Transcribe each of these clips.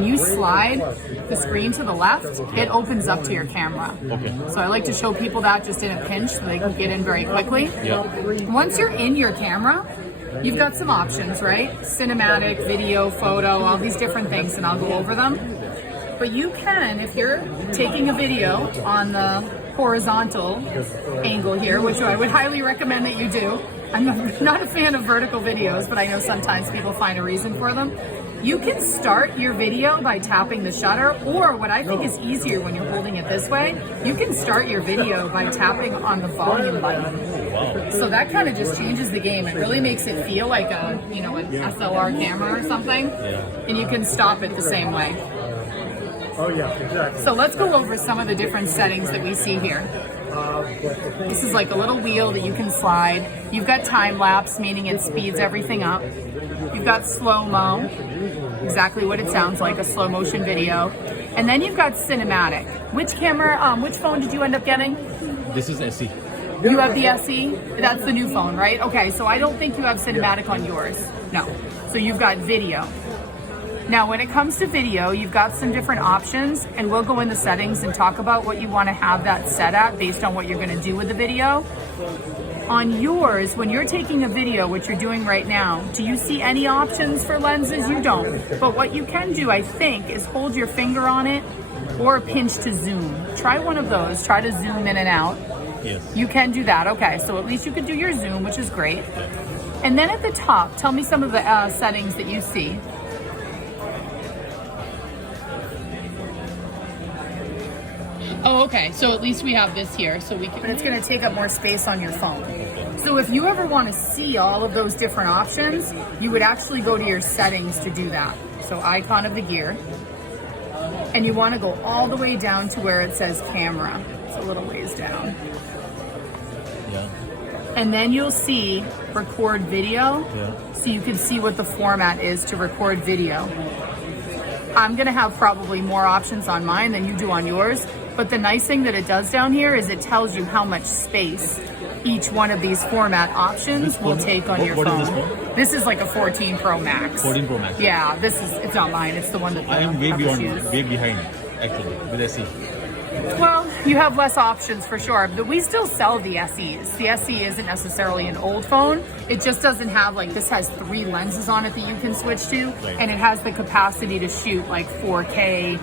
when you slide the screen to the left, it opens up to your camera. Okay. So I like to show people that just in a pinch so they can get in very quickly. Yeah. Once you're in your camera, you've got some options, right? Cinematic, video, photo, all these different things, and I'll go over them. But you can, if you're taking a video on the horizontal angle here, which I would highly recommend that you do. I'm not a fan of vertical videos, but I know sometimes people find a reason for them. You can start your video by tapping the shutter, or what I think is easier when you're holding it this way, you can start your video by tapping on the volume button. So that kind of just changes the game. It really makes it feel like a, you know, an SLR camera or something, and you can stop it the same way. Oh yeah, exactly. So let's go over some of the different settings that we see here. This is like a little wheel that you can slide. You've got time lapse, meaning it speeds everything up. You've got slow-mo, exactly what it sounds like, a slow motion video. And then you've got cinematic. Which camera, which phone did you end up getting? This is SE. You have the SE? That's the new phone, right? Okay, so I don't think you have cinematic on yours. No. So you've got video. Now, when it comes to video, you've got some different options, and we'll go in the settings and talk about what you want to have that set at based on what you're going to do with the video. On yours, when you're taking a video, which you're doing right now, do you see any options for lenses? You don't. But what you can do, I think, is hold your finger on it or pinch to zoom. Try one of those. Try to zoom in and out. Yes. You can do that. Okay, so at least you can do your zoom, which is great. And then at the top, tell me some of the settings that you see. Oh, okay. So at least we have this here, so we can. But it's going to take up more space on your phone. So if you ever want to see all of those different options, you would actually go to your settings to do that. So icon of the gear, and you want to go all the way down to where it says camera. It's a little ways down. Yeah. And then you'll see record video. Yeah. So you can see what the format is to record video. I'm going to have probably more options on mine than you do on yours. But the nice thing that it does down here is it tells you how much space each one of these format options will take on your phone. What is this phone? This is like a 14 Pro Max. 14 Pro Max. Yeah, it's not mine. It's the one that I am way use. behind, actually, with SE. Well, you have less options for sure, but we still sell the SEs. The SE isn't necessarily an old phone. It just doesn't have, like, this has 3 lenses on it that you can switch to, right. And it has the capacity to shoot like 4K,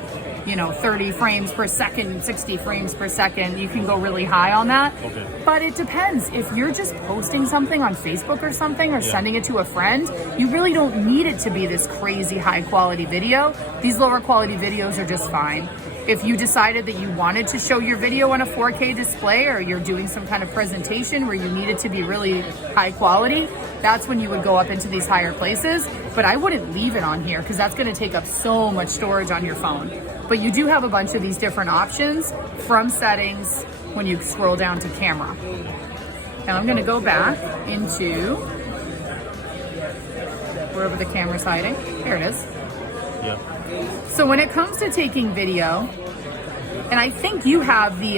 you know, 30 frames per second, 60 frames per second. You can go really high on that. Okay. But it depends. If you're just posting something on Facebook or something, or sending it to a friend, you really don't need it to be this crazy high quality video. These lower quality videos are just fine. If you decided that you wanted to show your video on a 4K display, or you're doing some kind of presentation where you need it to be really high quality, that's when you would go up into these higher places. But I wouldn't leave it on here because that's going to take up so much storage on your phone. But you do have a bunch of these different options from settings when you scroll down to camera. Now I'm going to go back into wherever the camera's hiding. Here it is. Yeah. So when it comes to taking video, and I think you have the,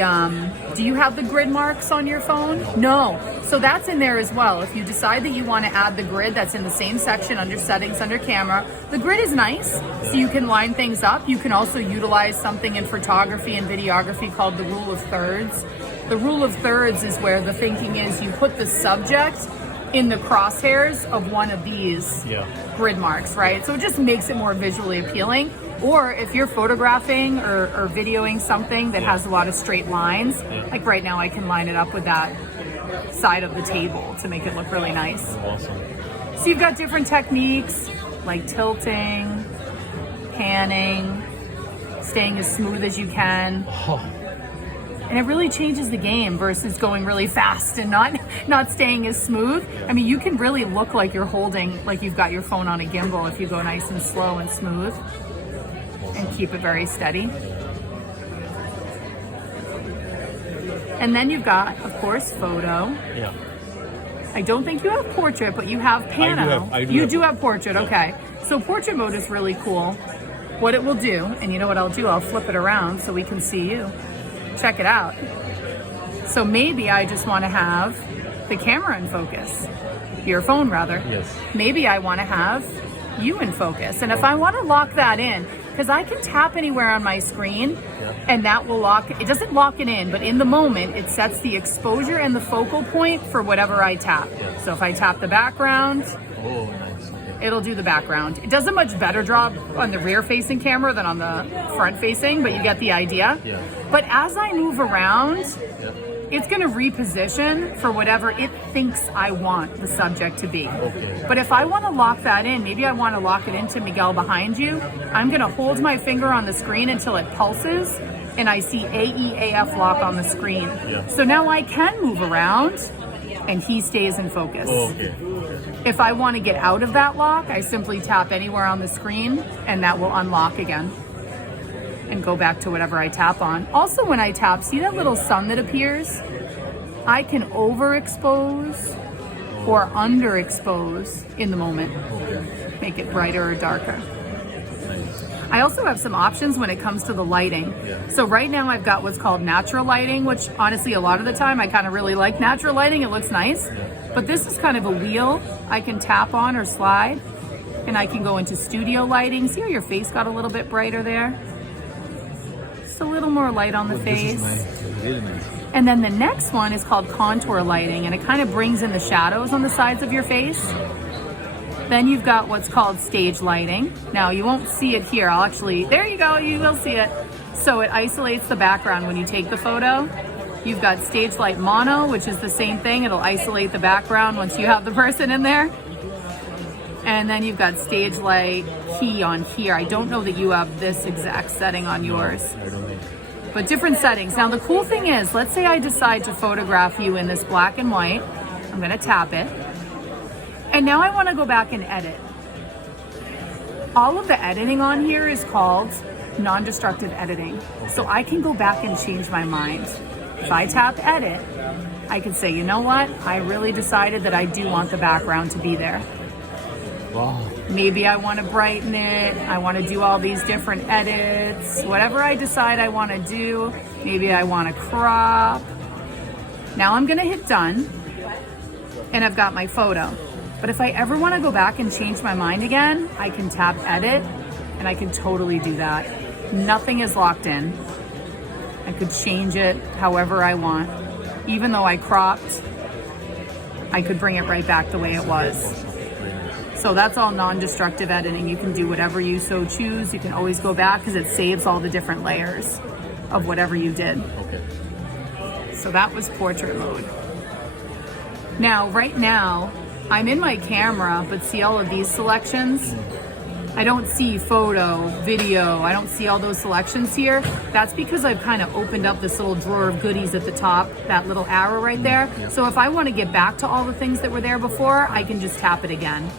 do you have the grid marks on your phone? No. So that's in there as well. If you decide that you want to add the grid, that's in the same section under settings, under camera. The grid is nice, so you can line things up. You can also utilize something in photography and videography called the rule of thirds. The rule of thirds is where the thinking is you put the subject in the crosshairs of one of these grid marks, right? So it just makes it more visually appealing. Or if you're photographing or videoing something that has a lot of straight lines, like right now I can line it up with that side of the table to make it look really nice. Awesome. So you've got different techniques like tilting, panning, staying as smooth as you can. And it really changes the game versus going really fast and not staying as smooth. I mean, you can really look like you're holding, like you've got your phone on a gimbal if you go nice and slow and smooth and keep it very steady. And then you've got, of course, photo. Yeah. I don't think you have portrait, but you have pano. You do have portrait, okay. So portrait mode is really cool. What it will do, and you know what I'll do? I'll flip it around so we can see you. Check it out. So maybe I just want to have the camera in focus, your phone rather. Yes. Maybe I want to have you in focus. And if I want to lock that in, because I can tap anywhere on my screen Yeah. and that will lock it. It doesn't lock it in, but in the moment it sets the exposure and the focal point for whatever I tap. Yeah. So if I tap the background, Oh, nice. Okay. it'll do the background. It does a much better job on the rear facing camera than on the front facing, but you get the idea. Yeah. But as I move around, Yeah. it's going to reposition for whatever it thinks I want the subject to be. Okay. But if I want to lock that in, maybe I want to lock it into Miguel behind you, I'm going to hold my finger on the screen until it pulses and I see AEAF lock on the screen. Yeah. So now I can move around and he stays in focus. Oh, okay. If I want to get out of that lock, I simply tap anywhere on the screen and that will unlock again and go back to whatever I tap on. Also, when I tap, see that little sun that appears? I can overexpose or underexpose in the moment, Okay. make it brighter or darker. Nice. I also have some options when it comes to the lighting. Yeah. So right now I've got what's called natural lighting, which honestly a lot of the time I kind of really like natural lighting. It looks nice. Yeah. But this is kind of a wheel I can tap on or slide, and I can go into studio lighting. See how your face got a little bit brighter there? Just a little more light on the This face. is nice. Really nice. And then the next one is called contour lighting, and it kind of brings in the shadows on the sides of your face. Then you've got what's called stage lighting. Now you won't see it here. I'll actually, there you go, you will see it. So it isolates the background when you take the photo. You've got stage light mono, which is the same thing. It'll isolate the background once you have the person in there. And then you've got stage light key on here. I don't know that you have this exact setting on yours, I don't think. but different settings. Now the cool thing is, let's say I decide to photograph you in this black and white. I'm gonna tap it. And now I wanna go back and edit. All of the editing on here is called non-destructive editing. So I can go back and change my mind. If I tap edit, I can say, you know what? I really decided that I do want the background to be there. Wow. Maybe I want to brighten it. I want to do all these different edits. Whatever I decide I want to do. Maybe I want to crop. Now I'm going to hit done. And I've got my photo. But if I ever want to go back and change my mind again, I can tap edit and I can totally do that. Nothing is locked in. I could change it however I want. Even though I cropped, I could bring it right back the way it was. So that's all non-destructive editing. You can do whatever you so choose. You can always go back because it saves all the different layers of whatever you did. Okay. So that was portrait mode. Now, right now, I'm in my camera, but see all of these selections? I don't see photo, video, I don't see all those selections here. That's because I've kind of opened up this little drawer of goodies at the top, that little arrow right there. Yep. So if I want to get back to all the things that were there before, I can just tap it again.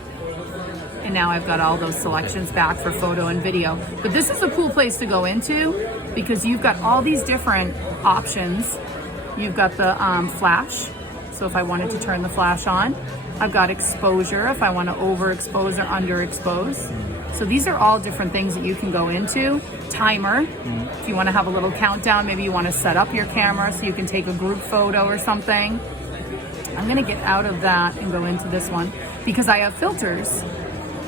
And now I've got all those selections back for photo and video. But this is a cool place to go into because you've got all these different options. You've got the flash. So if I wanted to turn the flash on, I've got exposure if I want to overexpose or underexpose. So these are all different things that you can go into. Timer, if you want to have a little countdown, maybe you want to set up your camera so you can take a group photo or something. I'm going to get out of that and go into this one because I have filters.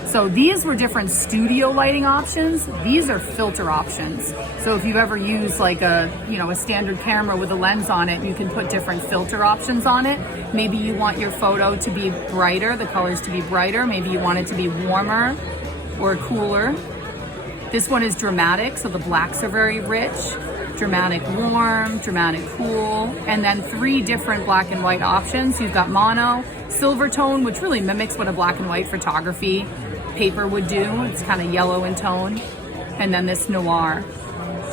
So these were different studio lighting options. These are filter options. So if you've ever used like a standard camera with a lens on it, you can put different filter options on it. Maybe you want your photo to be brighter, the colors to be brighter. Maybe you want it to be warmer or cooler. This one is dramatic, so the blacks are very rich. Dramatic warm, dramatic cool, and then 3 different black and white options. You've got mono, silver tone, which really mimics what a black and white photography paper would do. It's kind of yellow in tone. And then this noir.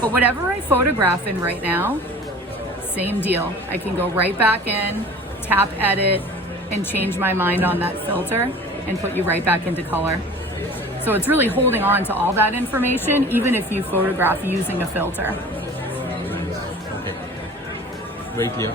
But whatever I photograph in right now, same deal. I can go right back in, tap edit, and change my mind on that filter and put you right back into color. So it's really holding on to all that information, even if you photograph using a filter. Okay. Right here.